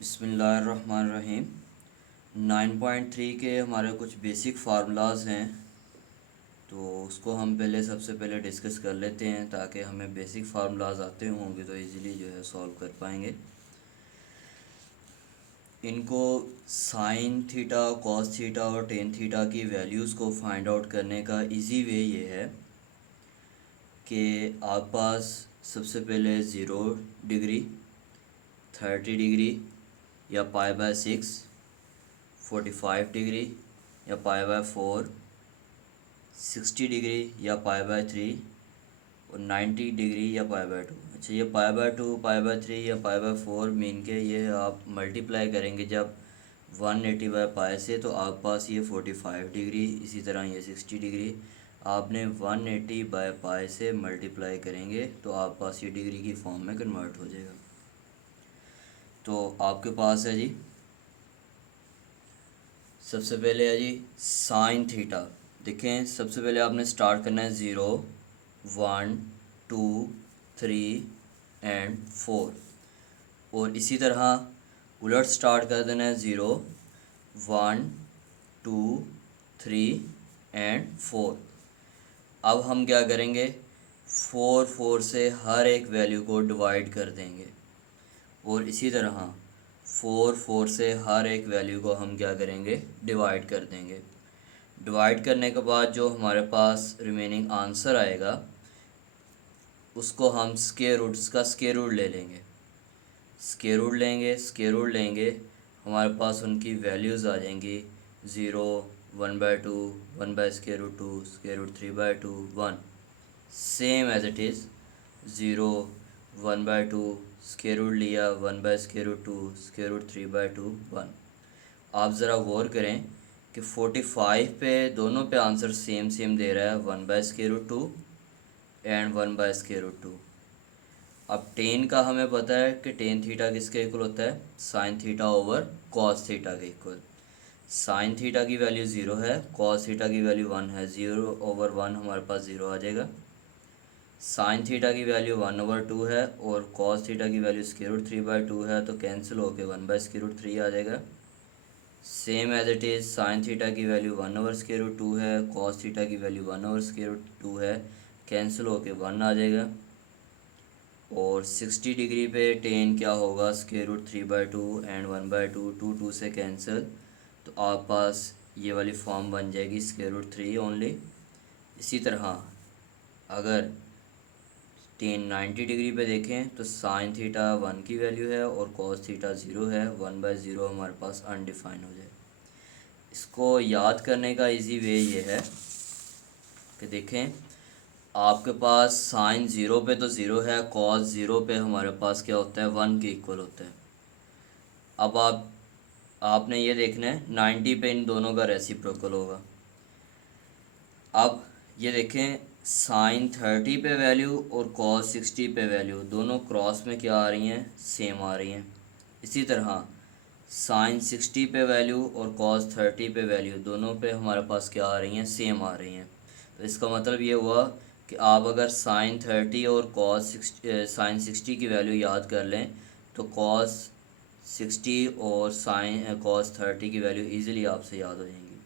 बिस्मिल्लाहिर्रहमानिर्रहीम। 9.3 के हमारे कुछ बेसिक फार्मूलाज हैं, तो उसको हम सबसे पहले डिस्कस कर लेते हैं ताकि हमें बेसिक फार्मूलाज आते होंगे तो इजीली जो है सॉल्व कर पाएंगे। इनको साइन थीटा, कॉस थीटा और टेन थीटा की वैल्यूज़ को फाइंड आउट करने का इजी वे ये है कि आप पास सबसे पहले 0 डिग्री, 30 डिग्री या π/6, 45 डिग्री या π/4, 60 डिग्री या π/3 और 90 डिग्री या π/2। अच्छा, ये π/2, π/3 या π/4 मीन के ये आप मल्टीप्लाई करेंगे जब 180/π से, तो आप पास ये 45 डिग्री, इसी तरह ये 60 डिग्री आपने 180/π से मल्टीप्लाई करेंगे तो आप पास ये डिग्री की फॉर्म में कन्वर्ट हो जाएगा। तो आपके पास है जी, सबसे पहले है जी साइन थीटा। देखें, सबसे पहले आपने स्टार्ट करना है 0, 1, 2, 3 एंड 4, और इसी तरह उलट स्टार्ट कर देना है 0, 1, 2, 3 एंड 4। अब हम क्या करेंगे, 4 से हर एक वैल्यू को डिवाइड कर देंगे, और इसी तरह 4 से हर एक वैल्यू को हम क्या करेंगे, डिवाइड कर देंगे। डिवाइड करने के बाद जो हमारे पास रिमेनिंग आंसर आएगा उसको हम स्क्वायर रूट्स का स्क्वायर रूट ले लेंगे। स्क्वायर रूट लेंगे, हमारे पास उनकी वैल्यूज़ आ जाएंगी 0, 1/2, 1/√2, √3/2, 1, same as it is 0, 1/2, square root लिया, 1/√2, √3/2, 1। आप ज़रा गौर करें कि 45 पे दोनों पे आंसर सेम दे रहा है, 1/√2 एंड 1/√2। अब टेन का हमें पता है कि टेन थीटा किसके इक्वल होता है, sine theta over cos theta के इक्वल। साइन थीटा की वैल्यू 0 है, कॉस थीटा की वैल्यू 1 है, 0/1 हमारे पास 0 आ जाएगा। साइन थीटा की वैल्यू 1/2 है और कॉस थीटा की वैल्यू √3/2 है, तो कैंसिल होके 1/√3 आ जाएगा। Same as it is sine theta की वैल्यू 1/√2 है, कॉस थीटा की वैल्यू 1/√2 है, कैंसिल होके 1 आ जाएगा। और 60 डिग्री पे टेन क्या होगा, √3/2 एंड 1/2, 2 से कैंसिल, तो आप पास ये वाली फॉर्म बन जाएगी √3 ओनली। इसी तरह अगर टेन 90 डिग्री पे देखें तो साइन थीटा 1 की वैल्यू है और कॉस थीटा 0 है, 1/0 हमारे पास अनडिफाइन हो जाए। इसको याद करने का इजी वे ये है कि देखें, आपके पास साइन 0 पे तो 0 है, कॉस 0 पे हमारे पास क्या होता है, 1 के इक्वल होता है। अब आपने ये देखना है 90 पे इन दोनों का रेसिप्रोकल होगा। अब ये देखें, साइन 30 पे वैल्यू और कॉस 60 पे वैल्यू दोनों क्रॉस में क्या आ रही हैं, सेम आ रही हैं। इसी तरह साइन 60 पे वैल्यू और कॉस 30 पे वैल्यू दोनों पे हमारे पास क्या आ रही हैं, सेम आ रही हैं। तो इसका मतलब ये हुआ कि आप अगर साइन 30 और साइन 60 की वैल्यू याद कर लें तो कॉस 60 और साइन कॉस 30 की वैल्यू इजीली आपसे याद हो जाएंगी।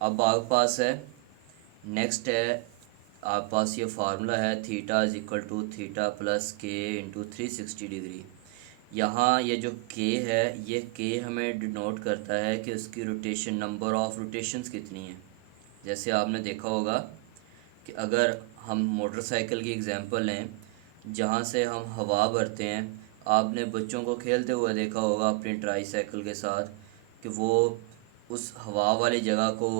अब आपके पास है, नेक्स्ट है, आपके पास ये फार्मूला है theta is equal to theta plus k into 360 degree. यहाँ ये जो के है, ये के हमें डिनोट करता है कि उसकी रोटेशन, नंबर ऑफ़ रोटेशंस कितनी है। जैसे आपने देखा होगा कि अगर हम मोटरसाइकिल की एग्जांपल लें जहाँ से हम हवा भरते हैं, आपने बच्चों को खेलते हुए देखा होगा अपनी ट्राईसाइकिल के साथ कि वो उस हवा वाली जगह को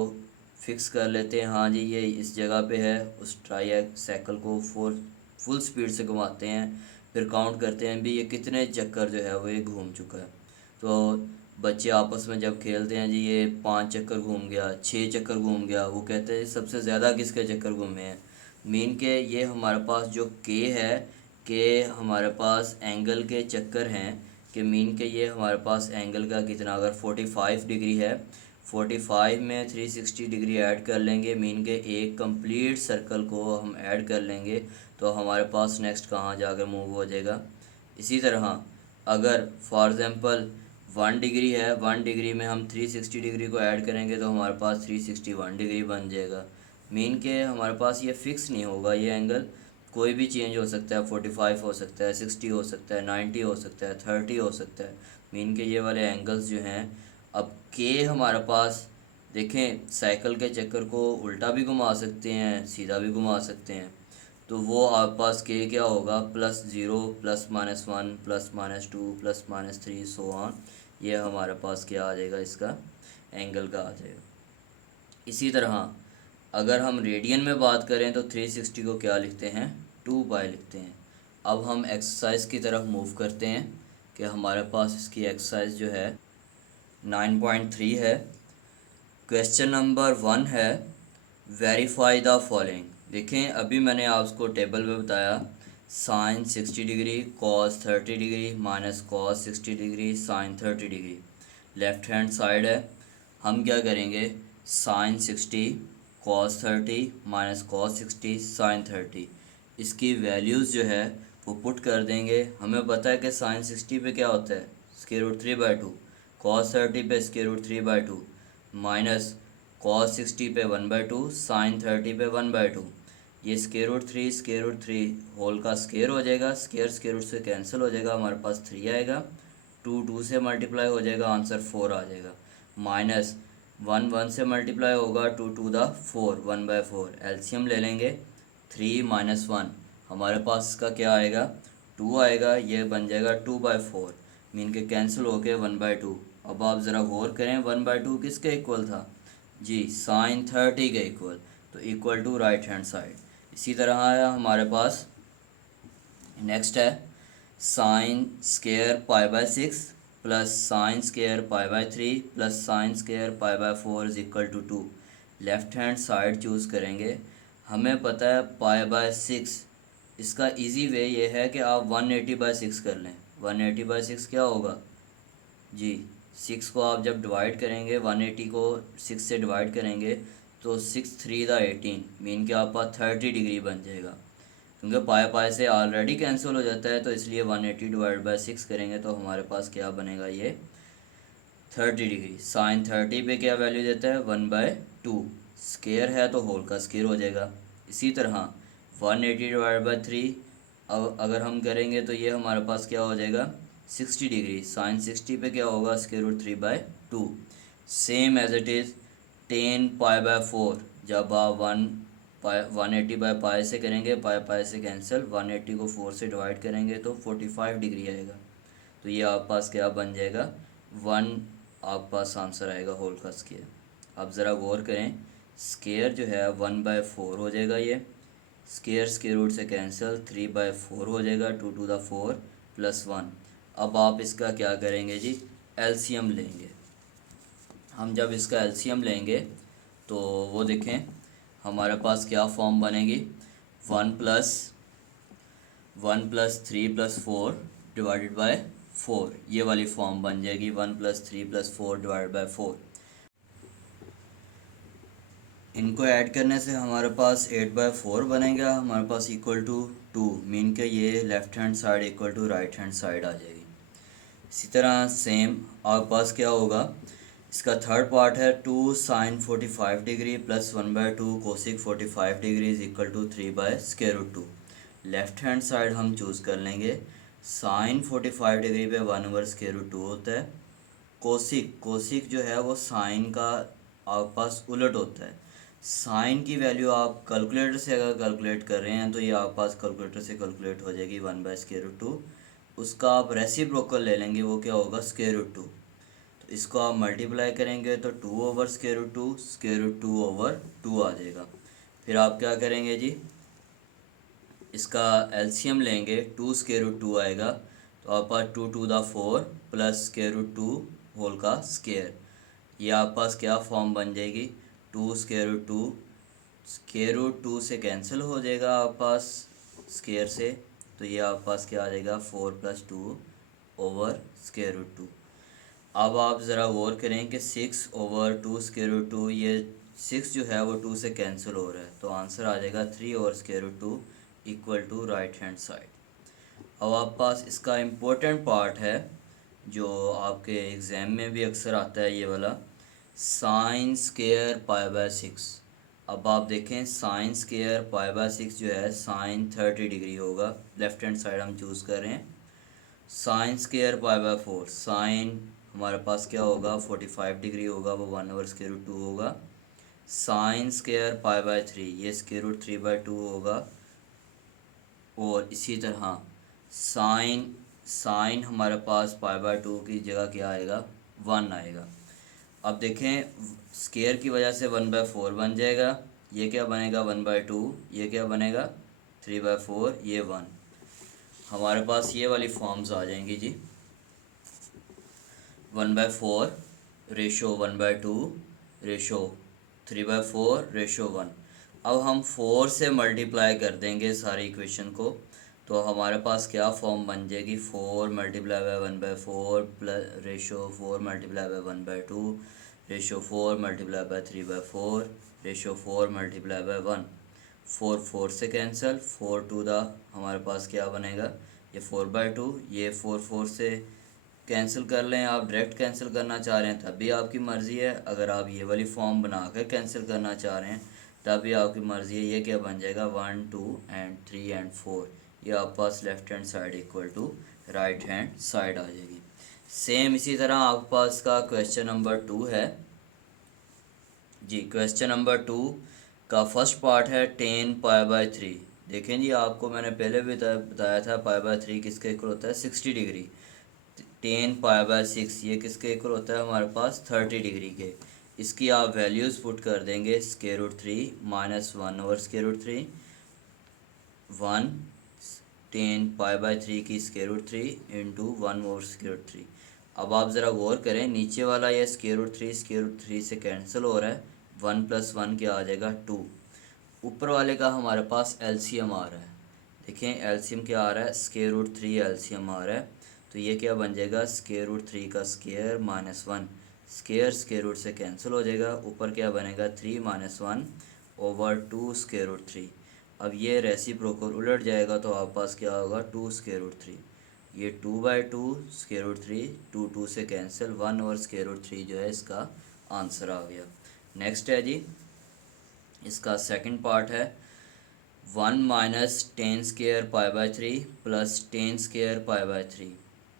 फिक्स कर लेते हैं, हाँ जी ये इस जगह पे है, उस ट्राईसाइकिल को फुल स्पीड से घुमाते हैं, फिर काउंट करते हैं भी ये कितने चक्कर जो है वो ये घूम चुका है। तो बच्चे आपस में जब खेलते हैं जी, ये 5 चक्कर घूम गया, 6 चक्कर घूम गया, वो कहते हैं सबसे ज़्यादा किसके चक्कर घूमे हैं। मीन के ये हमारे पास जो के है, के हमारे पास एंगल के चक्कर हैं, कि मीन के ये हमारे पास एंगल का कितना, अगर 45 डिग्री है, 45 में 360 डिग्री ऐड कर लेंगे, मीन के एक कंप्लीट सर्कल को हम ऐड कर लेंगे तो हमारे पास नेक्स्ट कहाँ जाकर मूव हो जाएगा। इसी तरह अगर फॉर एग्ज़ाम्पल 1 डिग्री है, 1 डिग्री में हम 360 डिग्री को ऐड करेंगे तो हमारे पास 361 डिग्री बन जाएगा। मीन के हमारे पास ये फ़िक्स नहीं होगा, ये एंगल कोई भी चेंज हो सकता है, 45 हो सकता है, 60 हो सकता है, 90 हो सकता है, 30 हो सकता है। मीन के ये वाले एंगल्स जो हैं, अब के हमारे पास देखें, साइकिल के चक्कर को उल्टा भी घुमा सकते हैं, सीधा भी घुमा सकते हैं। तो वो आपके पास के क्या होगा, +0 +-1 +-2 +-3 सो ऑन। ये हमारे पास क्या आ जाएगा, इसका एंगल का आ जाएगा। इसी तरह अगर हम रेडियन में बात करें तो 360 को क्या लिखते हैं, 2 पाई लिखते हैं। अब हम एक्सरसाइज की तरफ मूव करते हैं कि हमारे पास इसकी एक्सरसाइज जो है 9.3 है। क्वेश्चन नंबर 1 है, वेरीफाई द फॉलोइंग। देखें, अभी मैंने आपको टेबल में बताया sine 60 degree, cos 30 degree, minus cos 60 degree, sine 30 degree. Left hand side है, हम क्या करेंगे, sine 60 cos 30 minus cos 60 sine 30, इसकी वैल्यूज़ जो है वो पुट कर देंगे। हमें पता है कि साइन 60 पे क्या होता है, √3/2, कॉस 30 पे √3/2, माइनस कॉस 60 पे 1/2, साइन 30 पे 1/2। ये √3 होल का स्केयर हो जाएगा, स्केयर से कैंसिल हो जाएगा, हमारे पास 3 आएगा, 2 से मल्टीप्लाई हो जाएगा, आंसर 4 आ जाएगा। माइनस 1 से मल्टीप्लाई होगा, 2 × 1/4, एलसीएम ले लेंगे, 3 - 1 हमारे पास इसका क्या आएगा, 2 आएगा, ये बन जाएगा 2/4, मीन के कैंसिल होके 1/2। अब आप ज़रा गौर करें, 1/2 किसके इक्वल था जी, साइन 30 के इक्वल, तो equal to right hand side. इसी तरह आया हमारे पास, नेक्स्ट है sine square π/6 plus sine square π/3 plus sine square π/4 is equal to 2। Left hand side choose करेंगे। हमें पता है π/6, इसका इजी वे ये है कि आप 180/6 कर लें। 180/6 क्या होगा जी, 6 को आप जब डिवाइड करेंगे, 180 को 6 से डिवाइड करेंगे तो 6 × 3 = 18, मीन के आप पास 30 डिग्री बन जाएगा। क्योंकि पाई से ऑलरेडी कैंसिल हो जाता है, तो इसलिए 180/6 करेंगे तो हमारे पास क्या बनेगा, ये 30 डिग्री। साइन 30 पे क्या वैल्यू देता है, 1/2, स्केयर है तो होल का स्केयर हो जाएगा। इसी तरह 180/3 अब अगर हम करेंगे तो ये हमारे पास क्या हो जाएगा, 60 डिग्री। साइन 60 पे क्या होगा, √3/2। सेम एज इट इज़ 10 π/4, जब आप 180/π से करेंगे, पाई से कैंसिल, 180 को 4 से डिवाइड करेंगे तो 45 डिग्री आएगा। तो ये आप पास क्या बन जाएगा, 1 आप पास आंसर आएगा होल का स्केयर। अब ज़रा गौर करें, स्केयर जो है 1/4 हो जाएगा, ये स्केयर रूट से कैंसिल, 3/4 हो जाएगा, 2 × 4 + 1। अब आप इसका क्या करेंगे जी, एलसीएम लेंगे। हम जब इसका एलसीएम लेंगे तो वो देखें हमारे पास क्या फॉर्म बनेगी, 1+3+4 डिवाइडेड बाय 4, ये वाली फॉर्म बन जाएगी, 1+3+4 डिवाइडेड बाय 4। इनको ऐड करने से हमारे पास 8/4 बनेगा, हमारे पास इक्वल टू 2, मीन के ये left hand side equal to right hand side आ जाएगी। इसी तरह सेम आपके पास क्या होगा, इसका थर्ड पार्ट है 2 sine 45 degree plus 1/2 cosec 45 degree is equal to 3/√2। Left hand side हम चूज़ कर लेंगे। साइन 45 डिग्री पे 1/√2 होता है। कोसिक जो है वो साइन का आपके पास उलट होता है। साइन की वैल्यू आप कैलकुलेटर से अगर कैलकुलेट कर रहे हैं तो ये आपके पास कैलकुलेटर से कैलकुलेट हो जाएगी 1/√2। उसका आप रेसिप्रोकल ले लेंगे, वो क्या होगा, √2। तो इसको आप मल्टीप्लाई करेंगे तो 2/√2 आ जाएगा। फिर आप क्या करेंगे जी, इसका एलसीएम लेंगे, 2 √2 आएगा, तो आपके पास 2 × 4 प्लस √2 होल का स्केयर, ये आपके पास क्या फॉर्म बन जाएगी, 2 √2 से कैंसिल हो जाएगा आपके पास स्केयर से, तो ये आपके पास क्या आ जाएगा, 4 + 2/√2। अब आप ज़रा गौर करें कि 6/2 ये 6 जो है वो 2 से कैंसिल हो रहा है, तो आंसर आ जाएगा 3/√2 equal to right hand side. अब आपके पास इसका इम्पोर्टेंट पार्ट है जो आपके एग्ज़ाम में भी अक्सर आता है, ये वाला साइन स्क्वायर पाई बाय 6। अब आप देखें साइन स्क्वायर पाई बाय 6 जो है साइन 30 डिग्री होगा, लेफ्ट हैंड साइड हम चूज़ कर रहे हैं। Sine square pi by 4, sine हमारे पास क्या होगा 45 डिग्री होगा, वो 1/√2 होगा। साइन स्क्वायर पाई बाय 3, ये √3/2 होगा। और इसी तरह साइन साइन हमारे पास पाई बाय 2 की जगह क्या आएगा 1 आएगा। अब देखें स्क्वायर की वजह से 1/4 बन जाएगा, ये क्या बनेगा 1/2, ये क्या बनेगा 3/4, ये 1। हमारे पास ये वाली फॉर्म्स आ जाएंगी जी, 1/4 रेशो 1/2 रेशो 3/4 रेशो 1। अब हम 4 से मल्टीप्लाई कर देंगे सारी इक्वेशन को, तो हमारे पास क्या फॉर्म बन जाएगी 4 multiply by 1/4 plus ratio 4 multiply by 1/2 ratio 4 multiply by 3/4 ratio 4 multiply by 1। 4 4 से कैंसिल, 4 टू द हमारे पास क्या बनेगा ये 4/2, ये 4 4 से कैंसिल कर लें। आप डायरेक्ट कैंसिल करना चाह रहे हैं तब भी आपकी मर्ज़ी है, अगर आप ये वाली फॉर्म बना कर कैंसिल करना चाह रहे हैं तब भी आपकी मर्ज़ी है। ये क्या बन जाएगा 1 2 एंड 3 एंड 4, ये आपके पास left hand side equal to right hand side आ जाएगी। सेम इसी तरह आपके पास का क्वेश्चन नंबर 2 है जी। क्वेश्चन नंबर 2 का फर्स्ट पार्ट है 10 पाई बाय 3। देखें जी, आपको मैंने पहले भी बताया था पाई बाय 3 किसके इक्वल होता है 60 डिग्री। 10 पाई बाय 6 ये किसके इक्वल होता है हमारे पास 30 डिग्री के। इसकी आप वैल्यूज़ पुट कर देंगे √3 माइनस 1/√3 1 10 पाई बाय 3 की √3 इंटू 1/√3। अब आप ज़रा गौर करें, नीचे वाला ये √3 से कैंसिल हो रहा है, 1 + 1 क्या आ जाएगा 2। ऊपर वाले का हमारे पास एलसीएम आ रहा है, देखें एलसीएम क्या आ रहा है √3 एलसीएम आ रहा है, तो ये क्या बन जाएगा √3 का स्क्वायर माइनस 1, स्क्वायर से कैंसिल हो जाएगा, ऊपर क्या बनेगा 3 - 1/2 √3। अब ये रेसिप्रोकल उलट जाएगा तो आपके पास क्या होगा 2 √3, ये 2/2 √3, 2 2 से कैंसिल 1 और √3 जो है इसका आंसर आ गया। नेक्स्ट है जी, इसका सेकंड पार्ट है 1 - 10 square pi by 3 plus 10 square pi by 3।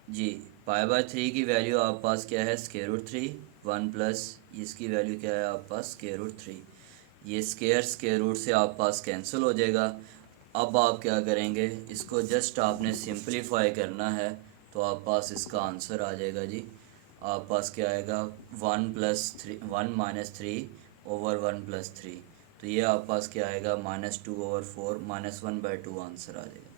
जी, पाई बाय 3 की वैल्यू आपके पास क्या है √3, 1 प्लस इसकी वैल्यू क्या है आपके पास √3। ये स्क्वायर रूट से आपके पास कैंसिल हो जाएगा। अब आप क्या करेंगे, इसको जस्ट आपने सिंपलीफाई करना है तो आपके पास इसका आंसर आ जाएगा जी। आपके पास क्या आएगा 1 - 3 ओवर 1 + 3, तो ये आपके पास क्या आएगा -2/4 -1/2 आंसर आ जाएगा।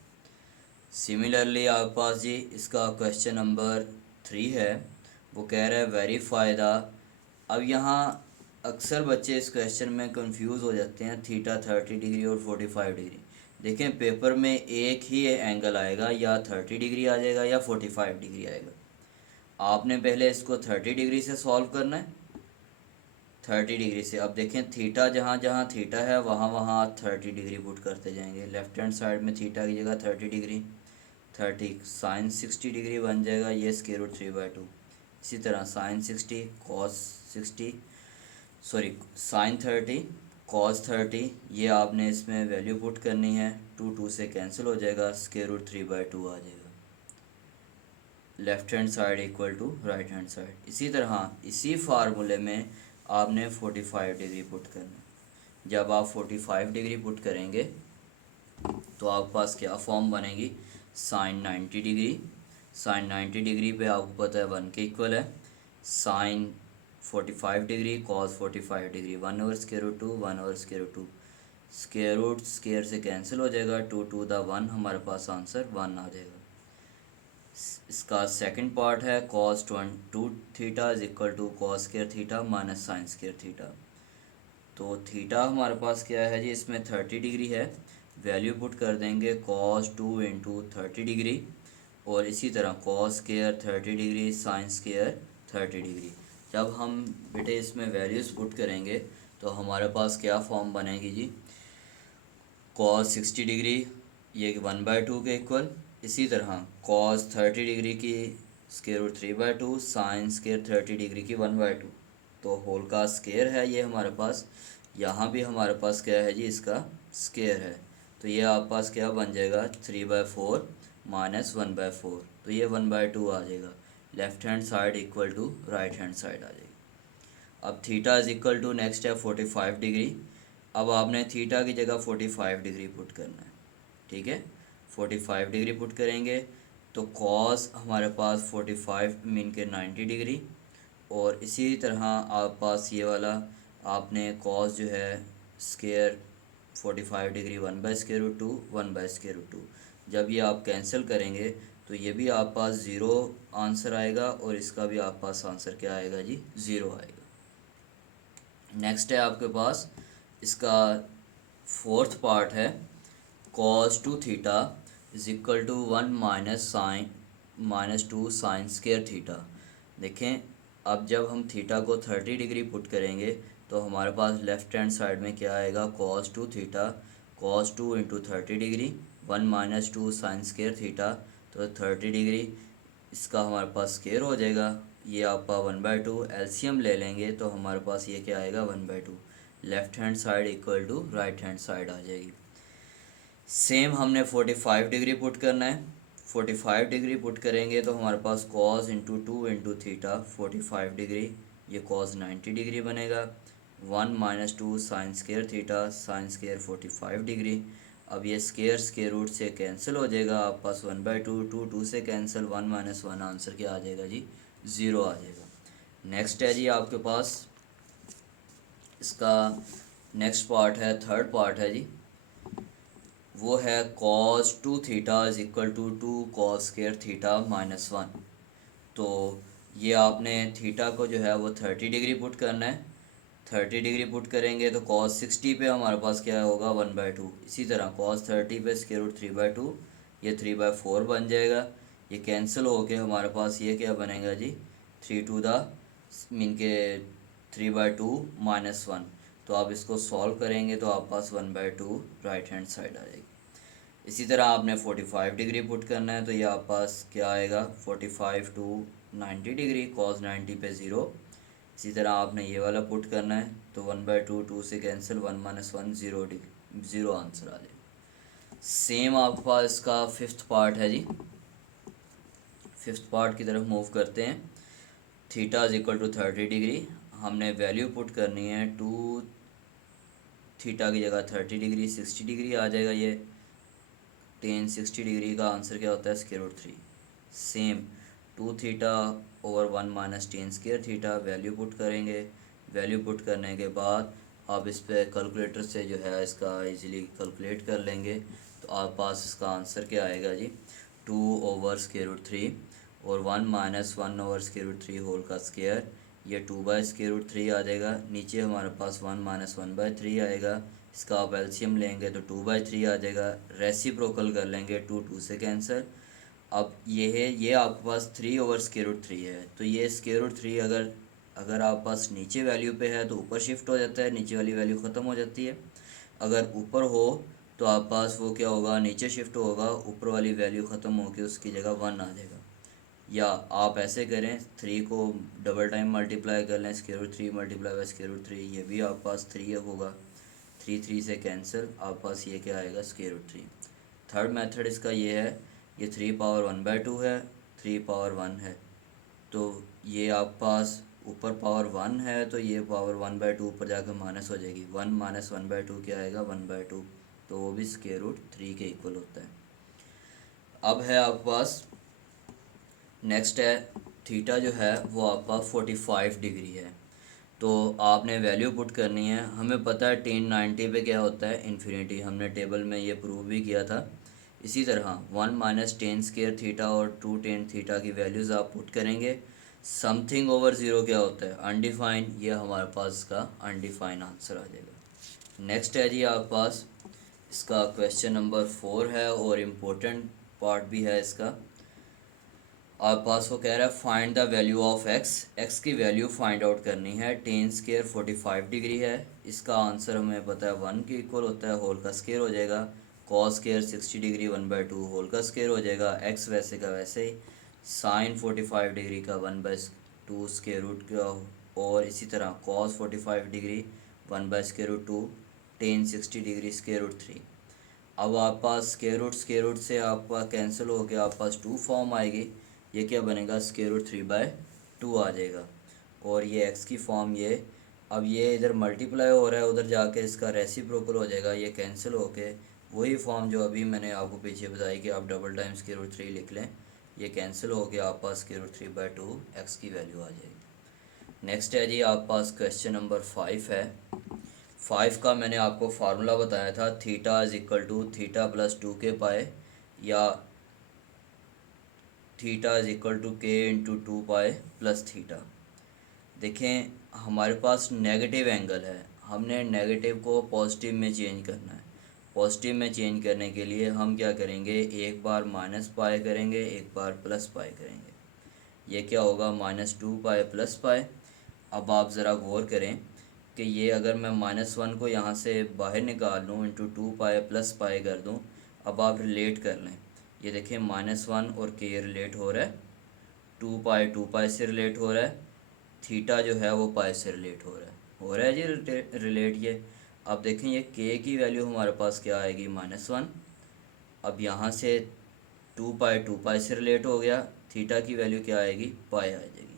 सिमिलरली आपके पास जी इसका क्वेश्चन नंबर 3 है, वो कह रहा है वेरीफाई द। अब यहाँ अक्सर बच्चे इस क्वेश्चन में कंफ्यूज हो जाते हैं, थीटा 30 डिग्री और 45 डिग्री। देखें पेपर में एक ही एंगल आएगा, या 30 डिग्री आ जाएगा या 45 डिग्री आएगा। आपने पहले इसको 30 डिग्री से सॉल्व करना है, 30 डिग्री से। अब देखें थीटा जहाँ जहाँ थीटा है वहाँ वहाँ 30 डिग्री पुट करते जाएंगे। लेफ्ट हैंड साइड में थीटा की जगह 30 डिग्री, 30 साइन 60 डिग्री बन जाएगा, ये √3/2। इसी तरह sine 60 cos 60 sorry sine 30 cos 30, ये आपने इसमें वैल्यू पुट करनी है, 2 2 से कैंसिल हो जाएगा, √3/2 आ जाएगा। Left hand side equal to right hand side. इसी तरह इसी फार्मूले में आपने 45 डिग्री पुट करना। जब आप 45 डिग्री पुट करेंगे तो आपके पास क्या फॉर्म बनेगी साइन 90 डिग्री। साइन 90 डिग्री पे आपको पता है 1 के इक्वल है, sine 45 degree cos 45 degree 1/√2 1/√2, square root square से कैंसिल हो जाएगा, 2 टू द 1 हमारे पास आंसर 1 आ जाएगा। इसका सेकंड पार्ट है cos 2 theta is equal to cos square theta minus sine square theta. तो थीटा हमारे पास क्या है जी, इसमें 30 डिग्री है, वैल्यू पुट कर देंगे cos 2 × 30 डिग्री, और इसी तरह cos square 30 degree sine square 30 degree. जब हम बेटे इसमें वैल्यूज़ पुट करेंगे तो हमारे पास क्या फॉर्म बनेगी जी, cos 60 डिग्री ये 1/2 के इक्वल, इसी तरह कॉस 30 डिग्री की square root 3/2, sine square 30 degree की 1/2। तो होल का स्क्वायर है ये हमारे पास, यहाँ भी हमारे पास क्या है जी, इसका स्क्वायर है। तो ये आपके पास क्या बन जाएगा, 3/4 माइनस 1/4, तो ये 1/2 आ जाएगा। Left hand side equal to right hand side आ जाएगी। अब theta is equal to next है 45 डिग्री। अब आपने थीटा की जगह 45 डिग्री पुट करना है, ठीक है। 45 डिग्री पुट करेंगे तो कॉस हमारे पास 45 मीन के 90 डिग्री, और इसी तरह आप पास ये वाला आपने कॉस जो है स्केयर 45 डिग्री 1/√2 1/√2। जब ये आप कैंसिल करेंगे तो ये भी आप पास ज़ीरो आंसर आएगा, और इसका भी आप पास आंसर क्या आएगा जी, ज़ीरो आएगा। नेक्स्ट है आपके पास इसका फोर्थ पार्ट है, cos 2 theta is equal to 1 minus 2 sine square theta. देखें, अब जब हम थीटा को 30 डिग्री पुट करेंगे तो हमारे पास लेफ्ट हैंड साइड में क्या आएगा, cos 2 theta, cos 2 into 30 degree 1 minus 2 sine square theta, तो 30 डिग्री इसका हमारे पास स्क्वायर हो जाएगा। ये आपका 1/2 एलसीएम ले लेंगे तो हमारे पास ये क्या आएगा, 1/2। Left hand side equal to right hand side आ जाएगी। सेम हमने 45 डिग्री पुट करना है। 45 डिग्री पुट करेंगे तो हमारे पास cos into 2 into theta 45 degree, ये कॉस 90 डिग्री बनेगा। 1 minus 2 sine square theta, sine square 45 degree. अब ये स्क्वायर स्क्वायर रूट से कैंसिल हो जाएगा, आप पास 1/2, 2 से कैंसिल, 1 माइनस 1 आंसर क्या आ जाएगा जी, ज़ीरो आ जाएगा। नेक्स्ट है जी आपके पास इसका नेक्स्ट पार्ट है, थर्ड पार्ट है जी, वो है cos 2 theta is equal to 2 cos square theta minus 1। तो ये आपने थीटा को जो है वो 30 डिग्री पुट करना है। 30 डिग्री पुट करेंगे तो cos 60 पे हमारे पास क्या होगा, 1/2। इसी तरह cos 30 पे स्क्वायर रूट 3/2, ये 3/4 बन जाएगा। ये कैंसिल होके हमारे पास ये क्या बनेगा जी, 3 टू द मीन के 3/2 माइनस 1। तो आप इसको सॉल्व करेंगे तो आप पास 1/2 राइट हैंड साइड आ जाएगी। इसी तरह आपने 45 डिग्री पुट करना है तो ये आप पास क्या आएगा, 45 टू 90 डिग्री, cos 90 पे ज़ीरो। इसी तरह आपने ये वाला पुट करना है तो 1/2, 2 से cancel, 1 minus 1 zero degree, zero answer आ जाएगा। सेम आपके पास इसका फिफ्थ पार्ट है जी। फिफ्थ पार्ट की तरफ मूव करते हैं। Theta is equal to 30 degree, हमने वैल्यू पुट करनी है 2 थीटा की जगह 30 डिग्री 60 डिग्री आ जाएगा। ये टेन 60 डिग्री का आंसर क्या होता है, square root 3। Same 2 theta over 1 minus tan square theta, value put करेंगे। वैल्यू पुट करने के बाद आप इस पर कैलकुलेटर से जो है इसका इजीली कैलकुलेट कर लेंगे तो आप पास इसका आंसर क्या आएगा जी, 2 ओवर स्क्वायर रूट 3 और 1 minus 1 over square root 3 whole का स्क्वायर, ये 2/√3 आ जाएगा। नीचे हमारे पास 1 माइनस 1/3 आएगा। इसका आप एलसीएम लेंगे तो 2/3 आ जाएगा। रेसिप्रोकल कर लेंगे, 2 से कैंसिल। अब ये है, ये आपके पास 3 ओवर स्क्वायर रूट 3 है, तो ये स्क्वायर रूट 3 अगर आप पास नीचे वैल्यू पे है तो ऊपर शिफ्ट हो जाता है, नीचे वाली वैल्यू ख़त्म हो जाती है। अगर ऊपर हो तो आप पास वो क्या होगा, नीचे शिफ्ट होगा, ऊपर वाली वैल्यू ख़त्म होकर उसकी जगह 1 आ जाएगा। या आप ऐसे करें, 3 को डबल टाइम मल्टीप्लाई कर लें, square root 3 multiply by square root 3, ये भी आप पास 3 होगा। 3 से कैंसिल, आप पास ये क्या आएगा, स्क्वायर रूट 3। थर्ड मेथड इसका ये है, ये 3 पावर 1/2 है, 3 पावर 1 है, तो ये आप पास ऊपर पावर 1 है तो ये पावर 1/2 ऊपर जाकर माइनस हो जाएगी। 1 माइनस 1/2 क्या आएगा, 1/2, तो वो भी स्क्वायर रूट 3 के इक्वल होता है। अब है आपके पास नेक्स्ट है, थीटा जो है वो आपका 45 डिग्री है, तो आपने वैल्यू पुट करनी है। हमें पता है टेन 90 पे क्या होता है, इन्फिनिटी, हमने टेबल में ये प्रूव भी किया था। इसी तरह 1 माइनस टेन स्क्वायर थीटा और 2 टेन थीटा की वैल्यूज़ आप पुट करेंगे। समथिंग ओवर ज़ीरो क्या होता है, अनडिफाइन, ये हमारे पास इसका अनडिफाइन आंसर आ जाएगा। नेक्स्ट है जी आपके पास इसका क्वेश्चन नंबर 4 है और इम्पोर्टेंट पार्ट भी है इसका। आप पास वो कह रहा है find the value of x, x की वैल्यू फाइंड आउट करनी है। टेन स्क्वायर 45 डिग्री है, इसका आंसर हमें पता है 1 के इक्वल होता है, होल का स्क्वायर हो जाएगा कॉस स्केयर 60 डिग्री 1/2 होल का स्केयर हो जाएगा, एक्स वैसे का वैसे ही, साइन 45 डिग्री का 1/2 स्केयर रूट का, और इसी तरह cos 45 degree 1/√2, tan 60 degree square root 3। अब आप पास स्केयर रूट से आपका कैंसिल हो गया, आप पास 2 फॉर्म आएगी, ये क्या बनेगा स्केयर रूट 3/2 आ जाएगा, और ये एक्स की फॉर्म ये, अब ये इधर मल्टीप्लाई हो रहा है, उधर जाके इसका रेसिप्रोकल हो जाएगा, ये कैंसिल होके वही फॉर्म जो अभी मैंने आपको पीछे बताई कि आप डबल टाइम स्केयर रूट 3 लिख लें, ये कैंसिल हो गया, आप पास स्केयर रूट 3/2 एक्स की वैल्यू आ जाएगी। नेक्स्ट है जी आप पास क्वेश्चन नंबर 5 है। 5 का मैंने आपको फार्मूला बताया था, theta is equal to theta plus 2k pi, या theta is equal to k into 2 pi plus theta. देखें हमारे पास नेगेटिव एंगल है, हमने नेगेटिव को पॉजिटिव में चेंज करना है। पॉजिटिव में चेंज करने के लिए हम क्या करेंगे, एक बार माइनस पाई करेंगे, एक बार प्लस पाई करेंगे, ये क्या होगा -2 पाई प्लस पाई। अब आप ज़रा गौर करें कि ये अगर मैं -1 को यहाँ से बाहर निकाल लूँ, इंटू 2 पाई प्लस पाई कर दूँ, अब आप रिलेट कर लें, ये देखें -1 और के रिलेट हो रहा है, 2 पाई से रिलेट हो रहा है, थीटा जो है वो पाई से रिलेट हो रहा है जी रिलेट ये। अब देखें ये के की वैल्यू हमारे पास क्या आएगी -1, अब यहाँ से 2 पाई से रिलेट हो गया, थीटा की वैल्यू क्या आएगी पाई आ जाएगी।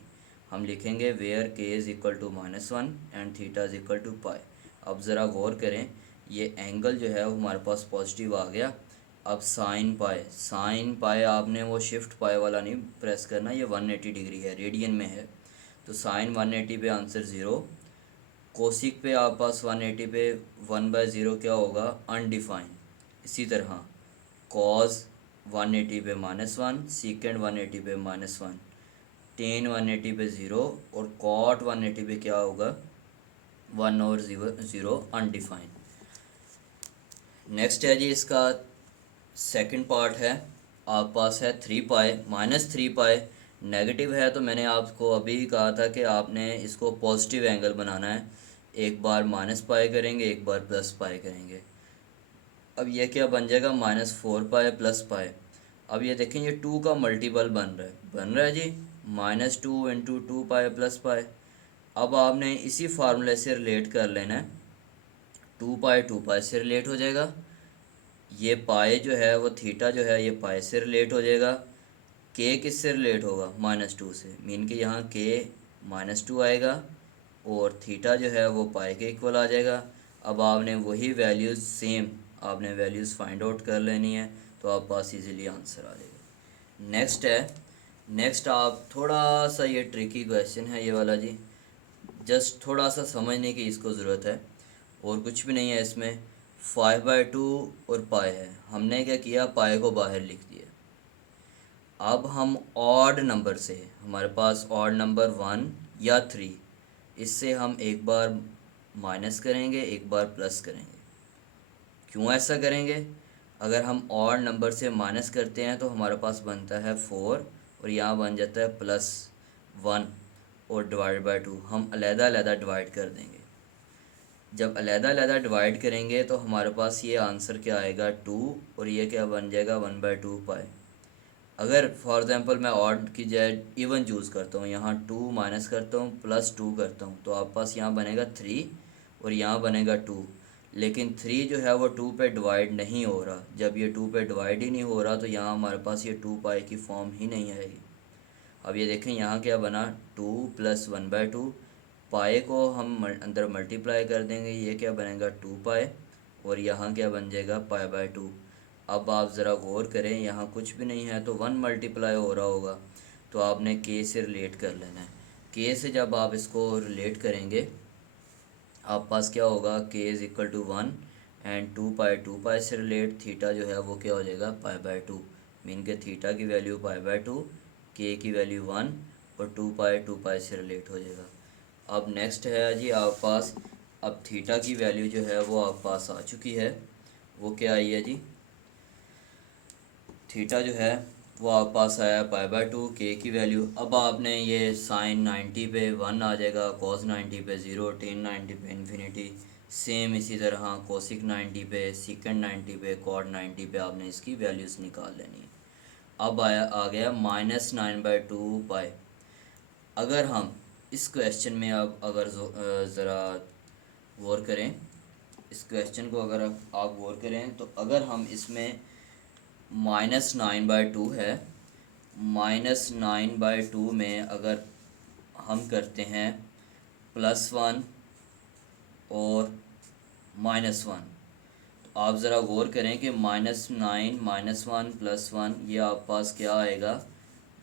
हम लिखेंगे where k is equal to -1 and theta is equal to pi. अब ज़रा गौर करें, ये एंगल जो है वो हमारे पास पॉजिटिव आ गया। अब साइन पाई आपने वो शिफ्ट पाई वाला नहीं प्रेस करना, ये 180 डिग्री है, रेडियन में है, तो साइन 180 पे आंसर 0, कोसिक पे आप पास 180 पे 1/0 क्या होगा अनडिफाइंड। इसी तरह कॉस 180 पे -1, सीकेंड 180 पे -1, टेन 180 पे 0, और कॉट 180 पे क्या होगा 1 और 0 अनडिफाइंड। नेक्स्ट है जी इसका सेकंड पार्ट है, आप पास है 3 पाई -3 पाई, नेगेटिव है तो मैंने आपको अभी ही कहा था कि आपने इसको पॉजिटिव एंगल बनाना है, एक बार माइनस पाई करेंगे, एक बार प्लस पाई करेंगे। अब ये क्या बन जाएगा -4 पाई प्लस पाई। अब ये देखें ये 2 का मल्टीपल बन रहा है जी, -2 इंटू 2 पाई प्लस पाई। अब आपने इसी फार्मूले से रिलेट कर लेना है, 2 पाई से रिलेट हो जाएगा, ये पाई जो है वो थीटा जो है ये पाई से रिलेट हो जाएगा, के किससे रिलेट होगा -2 से, मीन कि यहाँ के -2 आएगा, और थीटा जो है वो पाई के इक्वल आ जाएगा। अब आपने वही वैल्यूज़ सेम आपने वैल्यूज़ फाइंड आउट कर लेनी है, तो आप पास इजीली आंसर आ जाएगा। नेक्स्ट आप थोड़ा सा, ये ट्रिकी क्वेश्चन है ये वाला जी, जस्ट थोड़ा सा समझने की इसको ज़रूरत है, और कुछ भी नहीं है इसमें। 5/2 और पाई है, हमने क्या किया पाई को बाहर लिख दिया। अब हम ऑड नंबर से, हमारे पास ऑड नंबर 1 या 3, इससे हम एक बार माइनस करेंगे, एक बार प्लस करेंगे। क्यों ऐसा करेंगे, अगर हम ऑड नंबर से माइनस करते हैं तो हमारे पास बनता है 4, और यहाँ बन जाता है +1, और डिवाइड/2 हम अलग-अलग डिवाइड कर देंगे। जब अलग-अलग डिवाइड करेंगे तो हमारे पास ये आंसर क्या आएगा 2, और ये क्या बन जाएगा 1/2 पाई। अगर फॉर एग्ज़ाम्पल मैं ऑड की जगह इवन चूज़ करता हूँ, यहाँ 2 माइनस करता हूँ +2 करता हूँ, तो आप पास यहाँ बनेगा 3 और यहाँ बनेगा 2, लेकिन 3 जो है वो 2 पे डिवाइड नहीं हो रहा। जब ये 2 पे डिवाइड ही नहीं हो रहा तो यहाँ हमारे पास ये 2 पाई की फॉर्म ही नहीं आएगी। अब ये देखें यहाँ क्या बना 2 + 1/2, पाई को हम अंदर मल्टीप्लाई कर देंगे, ये क्या बनेगा 2 पाई, और यहाँ क्या बन जाएगा पाई/2। अब आप ज़रा गौर करें, यहाँ कुछ भी नहीं है तो 1 मल्टीप्लाई हो रहा होगा, तो आपने के से रिलेट कर लेना है। के से जब आप इसको रिलेट करेंगे, आप पास क्या होगा k is equal to 1 and 2 pi से रिलेट, थीटा जो है वो क्या हो जाएगा पाई/2, मीन के थीटा की वैल्यू पाई/2, के की वैल्यू 1, और 2 पाई से रिलेट हो जाएगा। अब नेक्स्ट है जी आप पास, अब थीटा की वैल्यू जो है वो आप पास आ चुकी है, वो क्या आई है जी, थीटा जो है वो आप पास आया पाई/2, के की वैल्यू। अब आपने ये साइन 90 पे 1 आ जाएगा, कॉस 90 पे 0, टेन 90 पे इन्फिनिटी, सेम इसी तरह कोसिक 90 पे, सिकेंड 90 पे, कॉट 90 पे आपने इसकी वैल्यूज़ निकाल लेनी है। अब आ गया -9/2 पाई। अगर हम इस क्वेश्चन में अब अगर ज़रा गौर करें, इस क्वेश्चन को अगर आप गौर करें तो अगर हम इसमें -9/2 है, -9/2 में अगर हम करते हैं +1 और -1, तो आप ज़रा गौर करें कि -9 -1 +1 ये आप पास क्या आएगा,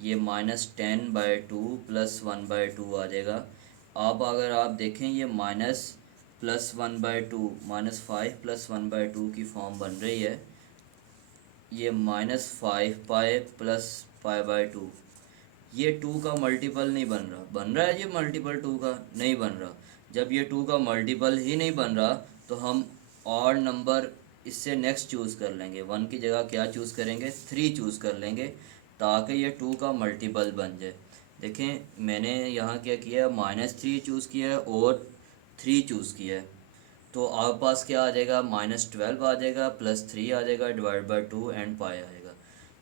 ये -10/2 +1/2 आ जाएगा। आप अगर आप देखें ये -+1/2 -5 +1/2 की फॉर्म बन रही है। ये -5 पाई प्लस पाई/2, ये 2 का मल्टीपल नहीं बन रहा। बन रहा है ये मल्टीपल 2 का? नहीं बन रहा। जब ये 2 का मल्टीपल ही नहीं बन रहा तो हम और नंबर इससे नेक्स्ट चूज़ कर लेंगे। 1 की जगह क्या चूज़ करेंगे, 3 चूज़ कर लेंगे ताकि ये 2 का मल्टीपल बन जाए। देखें मैंने यहाँ क्या किया है, -3 चूज़ किया है और 3 चूज़ किया है। तो आपके पास क्या आ जाएगा, -12 आ जाएगा, +3 आ जाएगा, /2 एंड पाई आएगा।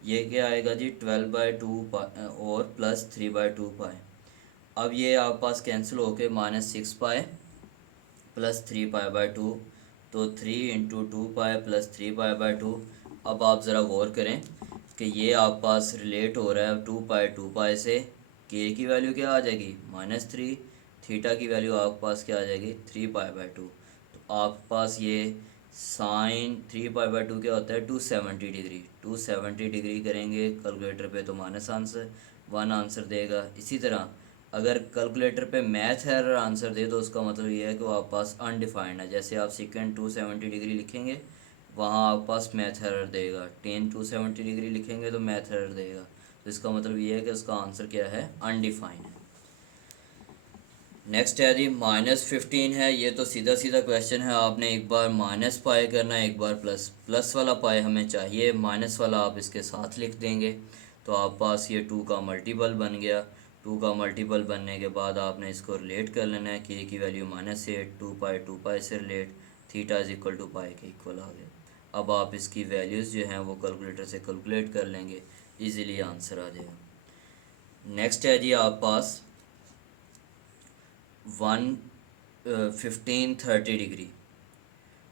ये क्या आएगा जी, 12/2 और +3/2 पाई। अब ये आपके पास कैंसिल होके -6 पाई +3 पाई/2, तो 3 × 2 पाई +3 पाई/2। अब आप ज़रा गौर करें कि ये आपके पास रिलेट हो रहा है 2 पाई 2 पाई से। के की वैल्यू क्या आ जाएगी, -3, थीटा की वैल्यू आपके पास क्या आ जाएगी, 3 पाई/2। तो आपके पास ये साइन 3 पाई/2 क्या होता है, 270 डिग्री। 270 डिग्री करेंगे कैलकुलेटर पे तो माइनस आंसर 1 आंसर देगा। इसी तरह अगर कैलकुलेटर पे मैथ एरर आंसर दे तो उसका मतलब ये है कि वो आपके पास अनडिफाइंड है। जैसे आप सेकेंड 270 डिग्री लिखेंगे, वहाँ आपके पास मैथ एरर देगा। 270 डिग्री लिखेंगे तो मैथ एरर देगा। तो इसका मतलब ये है कि उसका आंसर क्या है, अनडिफाइंड है। नेक्स्ट है जी -15 है। ये तो सीधा सीधा क्वेश्चन है, आपने एक बार माइनस पाई करना है, एक बार प्लस। प्लस वाला पाई हमें चाहिए, माइनस वाला आप इसके साथ लिख देंगे तो आप पास ये 2 का मल्टीपल बन गया। 2 का मल्टीपल बनने के बाद आपने इसको रिलेट कर लेना है कि की वैल्यू -8, 2 पाई 2 पाई से relate, theta is equal to pi के इक्वल आ गया। अब आप इसकी वैल्यूज़ जो हैं वो कैलकुलेटर से कैलकुलेट कर लेंगे, इजीली आंसर आ जाएगा। नेक्स्ट है जी आप पास 1530 डिग्री।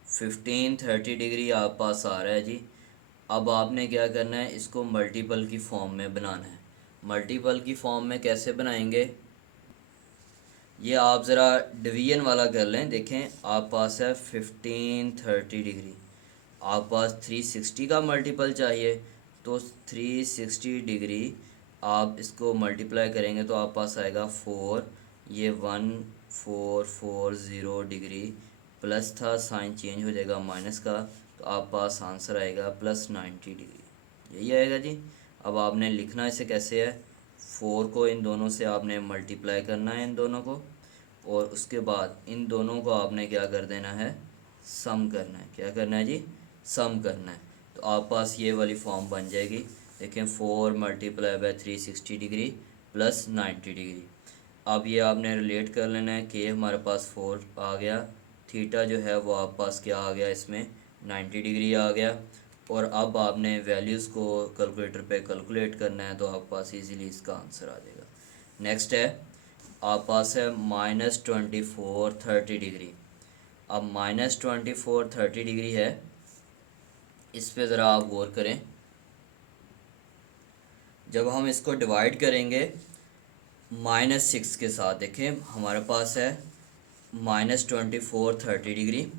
1530 डिग्री आप पास आ रहा है जी। अब आपने क्या करना है, इसको मल्टीपल की फॉर्म में बनाना है। मल्टीपल की फॉर्म में कैसे बनाएंगे, ये आप ज़रा डिवीजन वाला कर लें। देखें आप पास है 1530 डिग्री, आप पास 360 का मल्टीपल चाहिए, तो 360 डिग्री आप इसको मल्टीप्लाई करेंगे तो आप पास आएगा 4, ये 1440 डिग्री, प्लस था साइन चेंज हो जाएगा माइनस का, तो आप पास आंसर आएगा +90 डिग्री। यही आएगा जी। अब आपने लिखना इसे कैसे है, 4 को इन दोनों से आपने मल्टीप्लाई करना है, इन दोनों को, और उसके बाद इन दोनों को आपने क्या कर देना है, सम करना है। क्या करना है जी, सम करना है। तो आप पास ये वाली फॉर्म बन जाएगी। देखें 4 × 360 डिग्री प्लस 90 डिग्री। अब ये आपने रिलेट कर लेना है कि हमारे पास 4 आ गया, थीटा जो है वो आप पास क्या आ गया, इसमें 90 डिग्री आ गया। और अब आपने वैल्यूज़ को कैलकुलेटर पे कैलकुलेट करना है तो आप पास इजीली इसका आंसर आ जाएगा। नेक्स्ट है आप पास है -2430 डिग्री। अब -2430 डिग्री है, इस पे ज़रा आप गौर करें। जब हम इसको डिवाइड करेंगे -6 के साथ, देखें हमारे पास है -2430 डिग्री।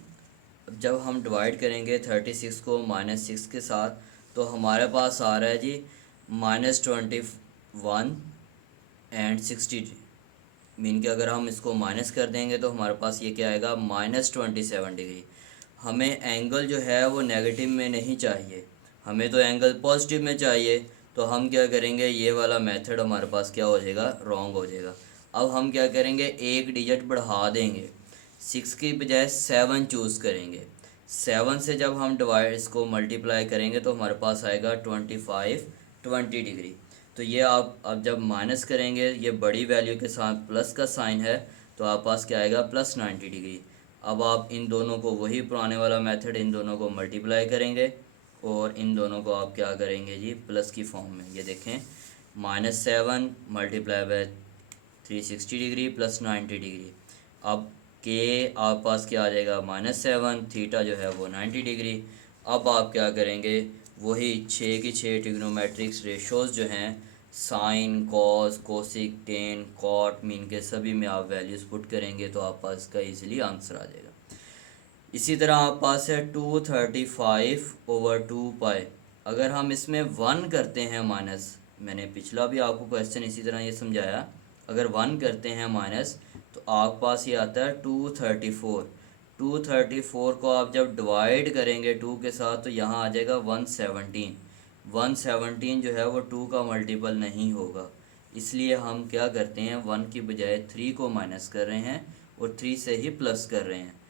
जब हम डिवाइड करेंगे 36 को -6 के साथ तो हमारे पास आ रहा है जी -21 एंड 60। मीन कि अगर हम इसको माइनस कर देंगे तो हमारे पास ये क्या आएगा, -27 डिग्री। हमें एंगल जो है वो नेगेटिव में नहीं चाहिए, हमें तो एंगल पॉजिटिव में चाहिए। तो हम क्या करेंगे, ये वाला मेथड हमारे पास क्या हो जाएगा, रॉन्ग हो जाएगा। अब हम क्या करेंगे, एक डिजिट बढ़ा देंगे, 6 की बजाय 7 चूज़ करेंगे। 7 से जब हम डिवाइड इसको मल्टीप्लाई करेंगे तो हमारे पास आएगा 20 डिग्री। तो ये आप अब जब माइनस करेंगे, ये बड़ी वैल्यू के साथ प्लस का साइन है तो आप पास क्या आएगा, +90 डिग्री। अब आप इन दोनों को, वही पुराने वाला मेथड, इन दोनों को मल्टीप्लाई करेंगे और इन दोनों को आप क्या करेंगे जी, प्लस की फॉर्म में। ये देखें, -7 multiply by 360 degree plus 90 degree. अब के आप पास क्या आ जाएगा, -7, थीटा जो है वो 90 डिग्री। अब आप क्या करेंगे, वही 6 की 6 ट्रिग्नोमेट्रिक्स रेशोज़ जो हैं, sine, cos, cosec, tan, cot, मीन के सभी में आप वैल्यूज़ पुट करेंगे तो आप पास का इजीली आंसर आ जाएगा। इसी तरह आप पास है 235/2 पाई। अगर हम इसमें 1 करते हैं माइनस, मैंने पिछला भी आपको क्वेश्चन इसी तरह ये समझाया, अगर 1 करते हैं माइनस तो आप पास ये आता है 234। 234 को आप जब डिवाइड करेंगे 2 के साथ तो यहाँ आ जाएगा 117। 117 जो है वो 2 का मल्टीपल नहीं होगा, इसलिए हम क्या करते हैं, 1 की बजाय 3 को माइनस कर रहे हैं और 3 से ही प्लस कर रहे हैं।